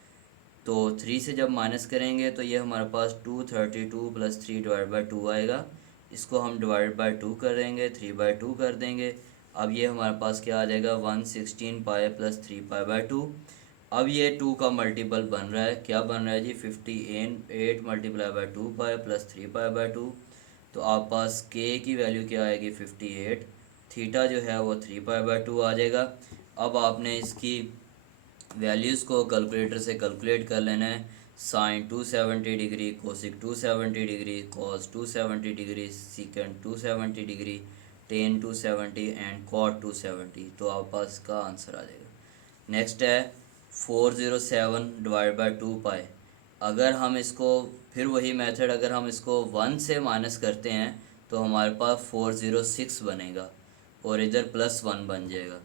तो 3 से जब माइनस करेंगे तो ये हमारे पास 232 + 3 डिवाइड बाई 2 आएगा। इसको हम डिवाइड बाई 2 कर देंगे, 3/2 कर देंगे। अब ये हमारे पास क्या आ जाएगा, 116 पाई + 3 पाई बाई 2। अब ये 2 का मल्टीपल बन रहा है, क्या बन रहा है जी, 58 multiply by 2 pi + 3 pi by 2। तो आप पास के की वैल्यू क्या आएगी, 58। थीटा जो है वो 3 पाई बाई 2 आ जाएगा। अब आपने इसकी वैल्यूज़ को कैलकुलेटर से कैलकुलेट कर लेना है। Sine 270 degree, cosec 270 degree, cos 270 degree, secant 270 degree, tan 270 and cot 270। तो आप पास का आंसर आ जाएगा। नेक्स्ट है 407 डिवाइड बाई 2 पाई। अगर हम इसको, फिर वही मेथड, अगर हम इसको 1 से माइनस करते हैं तो हमारे पास 406 बनेगा और इधर +1 बन जाएगा।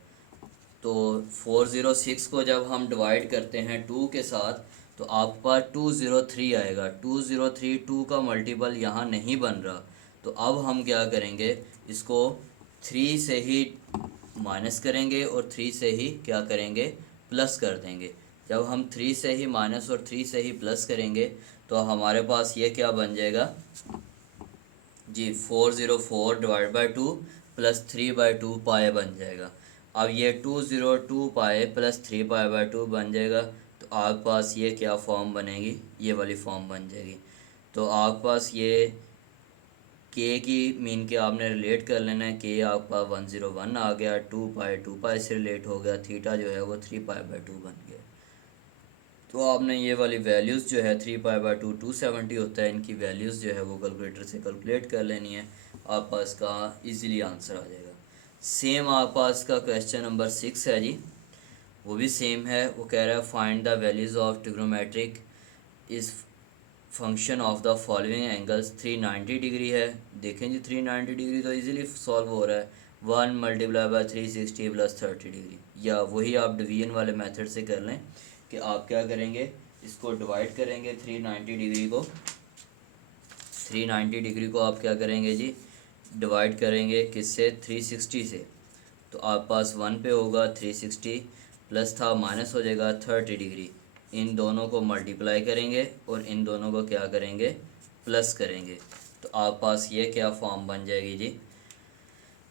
तो 406 को जब हम डिवाइड करते हैं 2 के साथ तो आपके पास 203 आएगा। 203 2 का मल्टीपल यहाँ नहीं बन रहा, तो अब हम क्या करेंगे, इसको 3 से ही माइनस करेंगे और 3 से ही क्या करेंगे, प्लस कर देंगे। जब हम 3 से ही माइनस और 3 से ही प्लस करेंगे तो हमारे पास ये क्या बन जाएगा जी, 404 डिवाइड बाई 2 + 3/2 पाए बन जाएगा। अब ये 202 पाए + 3 पाए बाई 2 बन जाएगा। तो आपके पास ये क्या फॉर्म बनेगी, ये वाली फॉर्म बन जाएगी। तो आपके पास ये के की मीन के आपने रिलेट कर लेना है। के आपका 101 आ गया, 2 पाई से रिलेट हो गया, थीटा जो है वो 3 पाई बाई 2 बन गया। तो आपने ये वाली वैल्यूज़ जो है 3 पाई बाई 2 270 होता है, इनकी वैल्यूज़ जो है वो कैलकुलेटर से कैलकुलेट कर लेनी है, आप पास का इजीली आंसर आ जाएगा। सेम आप पास का क्वेश्चन नंबर 6 है जी, वो भी सेम है। वो कह रहा है find the values of trigonometric इस function of the following angles. 390 degree है, देखें जी 390 डिग्री तो इजीली सॉल्व हो रहा है। 1 मल्टीप्लाई बाई 360 + 30 डिग्री, या वही आप डिवीजन वाले मेथड से कर लें कि आप क्या करेंगे, इसको डिवाइड करेंगे 390 डिग्री को। 390 डिग्री को आप क्या करेंगे जी, डिवाइड करेंगे किससे, 360 से। तो आप पास 1 पे होगा 360, प्लस था माइनस हो जाएगा 30 डिग्री। इन दोनों को मल्टीप्लाई करेंगे और इन दोनों को क्या करेंगे, प्लस करेंगे। तो आप पास ये क्या फॉर्म बन जाएगी जी,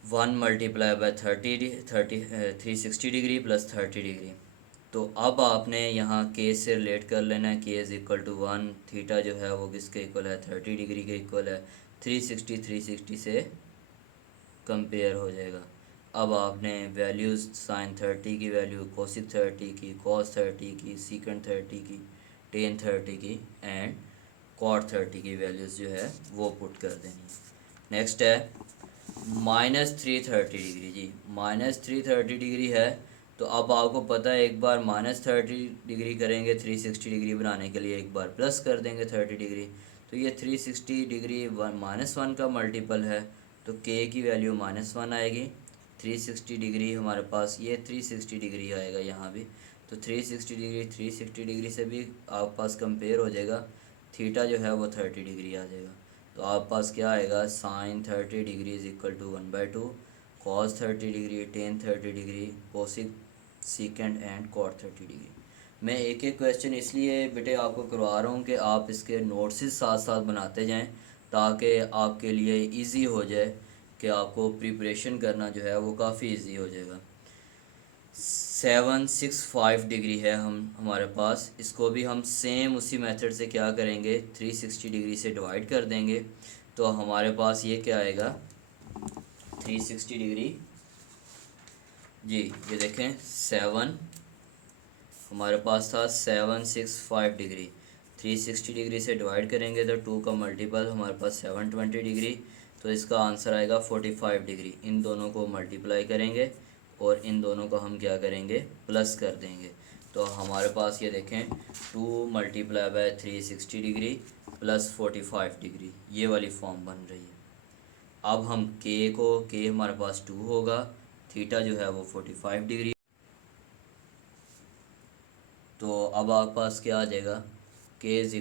1 मल्टीप्लाई बाय 360 डिग्री + 30 डिग्री। तो अब आपने यहाँ के से रिलेट कर लेना है, के = 1, थीटा जो है वो किसके इक्वल है, 30 डिग्री के इक्वल है। 360 से कंपेयर हो जाएगा। अब आपने वैल्यूज़ साइन 30 की वैल्यू, कोसिक 30 की, कॉस 30 की, सीकेंड 30 की, टेन 30 की एंड कॉट 30 की वैल्यूज़ जो है वो पुट कर देनी है। नेक्स्ट है -330 डिग्री जी, -330 डिग्री है। तो अब आपको पता है, एक बार -30 डिग्री करेंगे 360 डिग्री बनाने के लिए, एक बार प्लस कर देंगे 30 डिग्री। तो ये 360 डिग्री -1 का मल्टीपल है, तो के की वैल्यू -1 आएगी। 360 डिग्री हमारे पास ये 360 डिग्री आएगा यहाँ भी। तो 360 डिग्री 360 डिग्री से भी आप पास कंपेयर हो जाएगा, थीटा जो है वो 30 डिग्री आ जाएगा। तो आप पास क्या आएगा, sine 30 degree = 1/2, cos 30 degree, tan 30 degree, cosec secant and cot 30 degree. मैं एक एक क्वेश्चन इसलिए बेटे आपको करवा रहा हूँ कि आप इसके नोट्स साथ साथ बनाते जाएं, ताकि आपके लिए इजी हो जाए, कि आपको प्रिपरेशन करना जो है वो काफ़ी इजी हो जाएगा। 765 डिग्री है हमारे पास, इसको भी हम सेम उसी मेथड से क्या करेंगे, 360 डिग्री से डिवाइड कर देंगे। तो हमारे पास ये क्या आएगा, 360 डिग्री, जी ये देखें 7, हमारे पास था 765 डिग्री, 360 डिग्री से डिवाइड करेंगे तो 2 का मल्टीपल हमारे पास 720 डिग्री, तो इसका आंसर आएगा 45 डिग्री। इन दोनों को मल्टीप्लाई करेंगे और इन दोनों को हम क्या करेंगे, प्लस कर देंगे। तो हमारे पास ये देखें 2 multiply by 360 degree plus 45 degree, ये वाली फॉर्म बन रही है। अब हम के हमारे पास 2 होगा, थीटा जो है वो 45 डिग्री, तो अब आपके पास क्या आ जाएगा, k is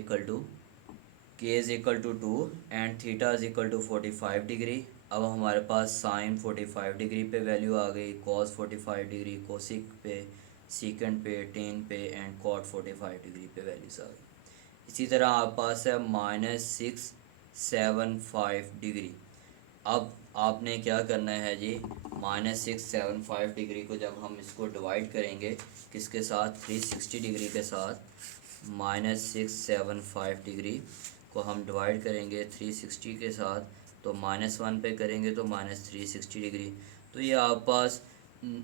equal to 2 and theta is equal to 45 degree. अब हमारे पास साइन 45 डिग्री पे वैल्यू आ गई, कॉस 45 डिग्री, कोसिक पे, सीकेंड पे, टेन पे एंड कॉट 45 डिग्री पे वैल्यूज आ गई। इसी तरह आपके पास है -675 डिग्री। अब आपने क्या करना है जी, -675 डिग्री को जब हम इसको डिवाइड करेंगे किसके साथ, 360 डिग्री के साथ, -675 डिग्री को हम डिवाइड करेंगे 360 के साथ, तो -1 पे करेंगे तो -360 डिग्री। तो ये आप पास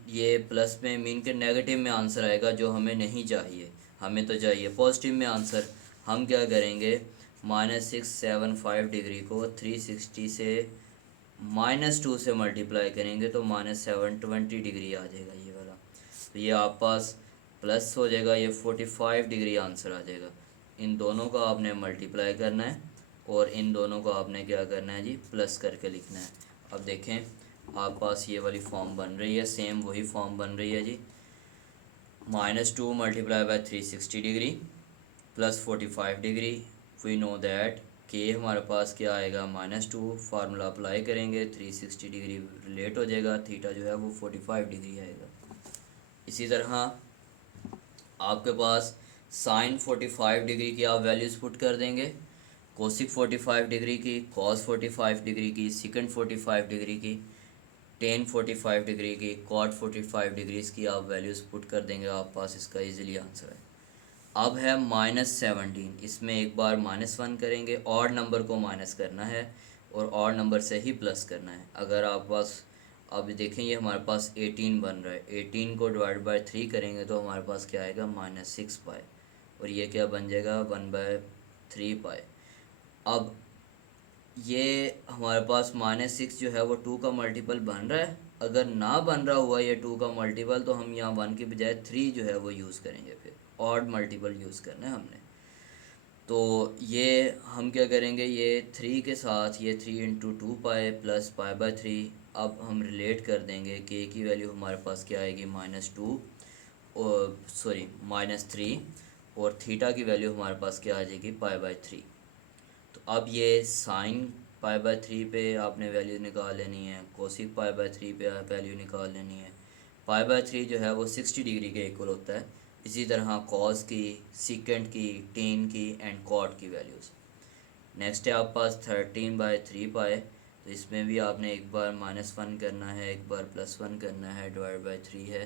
ये प्लस में मीन के नेगेटिव में आंसर आएगा, जो हमें नहीं चाहिए, हमें तो चाहिए पॉजिटिव में आंसर। हम क्या करेंगे, -675 डिग्री को 360 से -2 से मल्टीप्लाई करेंगे तो -720 डिग्री आ जाएगा ये वाला। तो ये आप पास प्लस हो जाएगा, ये 45 डिग्री आंसर आ जाएगा। इन दोनों को आपने मल्टीप्लाई करना है और इन दोनों को आपने क्या करना है जी, प्लस करके लिखना है। अब देखें आप पास ये वाली फॉर्म बन रही है, सेम वही फॉर्म बन रही है जी, -2 multiply by 360 degree plus 45 degree. We know that के हमारे पास क्या आएगा, -2, फार्मूला अप्लाई करेंगे 360 डिग्री रिलेट हो जाएगा, थीटा जो है वो 45 डिग्री आएगा। इसी तरह आपके पास साइन 45 डिग्री की आप वैल्यूज़ पुट कर देंगे, कोसिक 45 डिग्री की, कॉस 45 डिग्री की, सिकेंड 45 डिग्री की, टेन 45 डिग्री की, कॉट 45 डिग्रीज की आप वैल्यूज़ पुट कर देंगे, आप पास इसका इजीली आंसर है। अब है -17, इसमें एक बार -1 करेंगे, ऑड नंबर को माइनस करना है और ऑड नंबर से ही प्लस करना है। अगर आप पास अब देखें ये हमारे पास 18 बन रहा है, 18 को डिवाइड बाय 3 करेंगे तो हमारे पास क्या आएगा, -6 पाई, और ये क्या बन जाएगा, 1/3 पाई। अब ये हमारे पास -6 जो है वो 2 का मल्टीपल बन रहा है, अगर ना बन रहा हुआ ये 2 का मल्टीपल तो हम यहाँ 1 की बजाय 3 जो है वो यूज़ करेंगे, फिर ऑड मल्टीपल यूज़ करना है हमने। तो ये हम क्या करेंगे, ये 3 के साथ ये 3 इंटू 2 पाए प्लस पाई/3, अब हम रिलेट कर देंगे के की वैल्यू हमारे पास क्या आएगी, -2 और -3, और थीटा की वैल्यू हमारे पास क्या आ जाएगी, पाई/3। तो अब ये साइन पाई/3 पे आपने वैल्यू निकाल लेनी है, कोसिक पाई/3 पे वैल्यू निकाल लेनी है। पाई/3 जो है वो 60 डिग्री के इक्वल होता है। इसी तरह कॉस की, सीकेंड की, टेन की एंड कॉट की वैल्यूज़। नेक्स्ट है आपके पास 13/3 पाए, तो इसमें भी आपने एक बार -1 करना है, एक बार +1 करना है, डिवाइड बाय 3 है,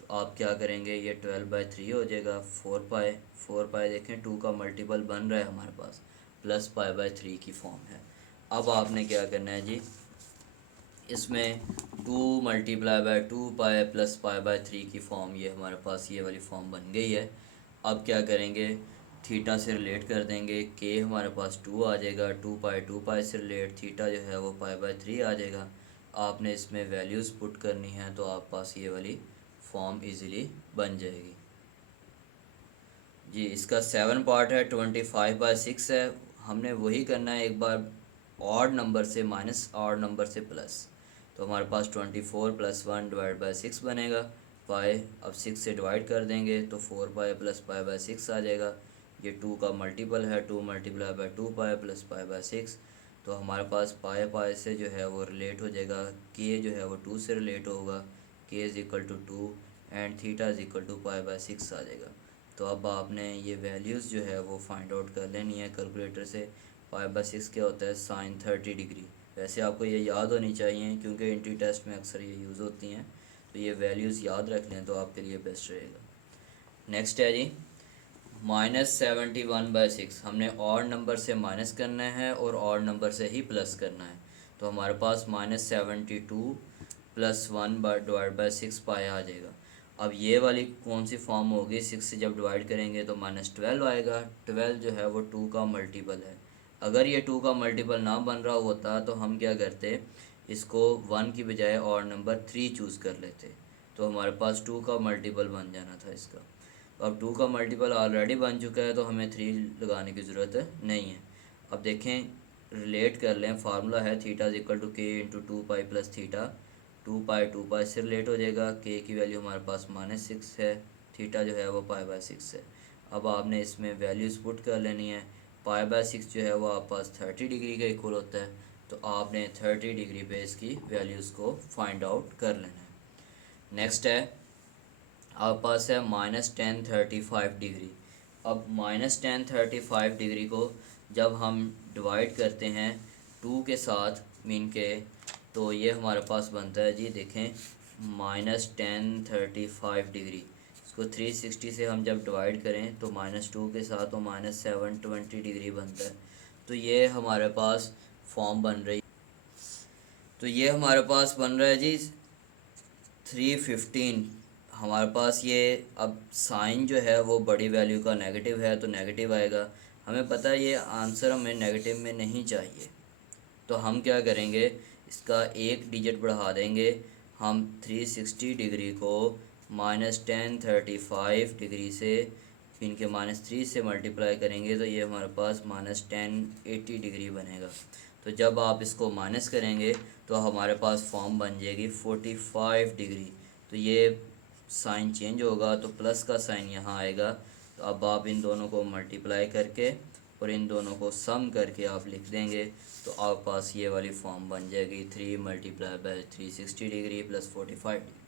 तो आप क्या करेंगे, ये 12/3 हो जाएगा। 4 पाए देखें 2 का मल्टीपल बन रहा है हमारे पास, प्लस पाई/3 की फॉर्म है। अब आपने क्या करना है जी, इसमें 2 मल्टीप्लाई बाय 2 पाए प्लस पाई/3 की फॉर्म, ये हमारे पास ये वाली फॉर्म बन गई है। अब क्या करेंगे, थीटा से रिलेट कर देंगे, के हमारे पास 2 आ जाएगा, 2 पाई से रिलेट थीटा जो है वो पाई/3 आ जाएगा। आपने इसमें वैल्यूज़ पुट करनी है तो आप पास ये वाली फॉर्म इजीली बन जाएगी जी। इसका 7 पार्ट है, 25/6 है, हमने वही करना है, एक बार ऑड नंबर से माइनस, ऑड नंबर से प्लस। तो हमारे पास 24 + 1 डिवाइड बाई 6 बनेगा, पाई अब 6 से डिवाइड कर देंगे तो 4 पाई प्लस पाई/6 आ जाएगा। ये 2 का मल्टीपल है, 2 मल्टीप्लाई बाय 2 पाई प्लस पाई/6, तो हमारे पास पाई से जो है वो रिलेट हो जाएगा, के जो है वो 2 से रिलेट होगा, k is equal to 2 and theta is equal to पाई/6 आ जाएगा। तो अब आपने ये वैल्यूज़ जो है वो फाइंड आउट कर लेनी है कैलकुलेटर से। पाई/6 क्या होता है, साइन 30 डिग्री। वैसे आपको ये याद होनी चाहिए क्योंकि इंट्री टेस्ट में अक्सर ये यूज़ होती हैं। तो ये वैल्यूज़ याद रख लें तो आपके लिए बेस्ट रहेगा। नेक्स्ट है जी -71/6। हमने ऑड नंबर से माइनस करना है और ऑड नंबर से ही प्लस करना है। तो हमारे पास -72 + 1/6 पाया आ जाएगा। अब ये वाली कौन सी फॉर्म होगी, 6 से जब डिवाइड करेंगे तो -12 आएगा। 12 जो है वो 2 का मल्टीपल है। अगर ये 2 का मल्टीपल ना बन रहा होता तो हम क्या करते, इसको 1 की बजाय और नंबर 3 चूज़ कर लेते, तो हमारे पास 2 का मल्टीपल बन जाना था इसका। तो अब 2 का मल्टीपल ऑलरेडी बन चुका है तो हमें 3 लगाने की ज़रूरत नहीं है। अब देखें, रिलेट कर लें, फार्मूला है θ=k/2 + थीटा। 2 से रिलेट हो जाएगा। के की वैल्यू हमारे पास -6 है, थीटा जो है वो π/6 है। अब आपने इसमें वैल्यूज़ पुट कर लेनी है। π/6 जो है वो आप पास 30 डिग्री का इक्वल होता है, तो आपने 30 डिग्री पे इसकी वैल्यूज़ को फाइंड आउट कर लेना है। नेक्स्ट है आपके पास है -1035 डिग्री। अब -1035 डिग्री को जब हम डिवाइड करते हैं 2 के साथ मीन के, तो ये हमारे पास बनता है जी, देखें, -1035 डिग्री। इसको 360 से हम जब डिवाइड करें तो -2 के साथ तो -720 डिग्री बनता है। तो ये हमारे पास फॉर्म बन रही, तो ये हमारे पास बन रहा है जी 315। हमारे पास ये अब साइन जो है वो बड़ी वैल्यू का नेगेटिव है तो नेगेटिव आएगा। हमें पता है ये आंसर हमें नेगेटिव में नहीं चाहिए, तो हम क्या करेंगे, इसका एक डिजिट बढ़ा देंगे। हम 360 डिग्री को -1035 डिग्री से इनके -3 से मल्टीप्लाई करेंगे तो ये हमारे पास -1080 डिग्री बनेगा। तो जब आप इसको माइनस करेंगे तो हमारे पास फॉर्म बन जाएगी 45 डिग्री। तो ये साइन चेंज होगा तो प्लस का साइन यहाँ आएगा। तो अब आप इन दोनों को मल्टीप्लाई करके और इन दोनों को सम करके आप लिख देंगे तो आप पास ये वाली फॉर्म बन जाएगी 3 × 360 डिग्री + 45 डिग्री।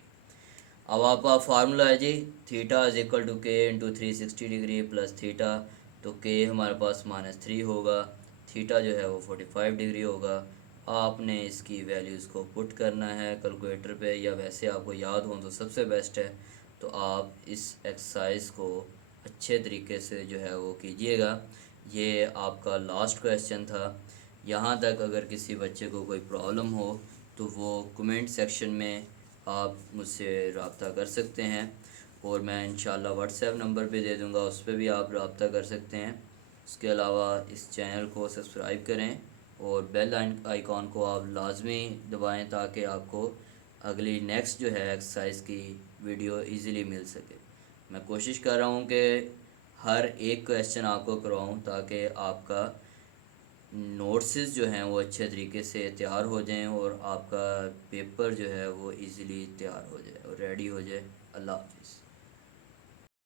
अब आपका फार्मूला है जी θ=k/360 डिग्री + थीटा। तो के हमारे पास -3 होगा, थीटा जो है वो 45 डिग्री होगा। आपने इसकी वैल्यूज़ को पुट करना है कैलकुलेटर पे, या वैसे आपको याद हो तो सबसे बेस्ट है। तो आप इस एक्सरसाइज को अच्छे तरीके से जो है वो कीजिएगा। ये आपका लास्ट क्वेश्चन था। यहाँ तक अगर किसी बच्चे को कोई प्रॉब्लम हो तो वो कमेंट सेक्शन में आप मुझसे रब्ता कर सकते हैं, और मैं इंशाल्लाह व्हाट्सएप नंबर पे दे दूँगा, उस पर भी आप रब्ता कर सकते हैं। उसके अलावा इस चैनल को सब्सक्राइब करें और बेल आइकॉन को आप लाजमी दबाएं ताकि आपको अगली नेक्स्ट जो है एक्सरसाइज की वीडियो इजीली मिल सके। मैं कोशिश कर रहा हूँ कि हर एक क्वेश्चन आपको करवाऊँ ताकि आपका नोट्स जो हैं वो अच्छे तरीके से तैयार हो जाएं और आपका पेपर जो है वो इजीली तैयार हो जाए और रेडी हो जाए। अल्लाह हाफिज़।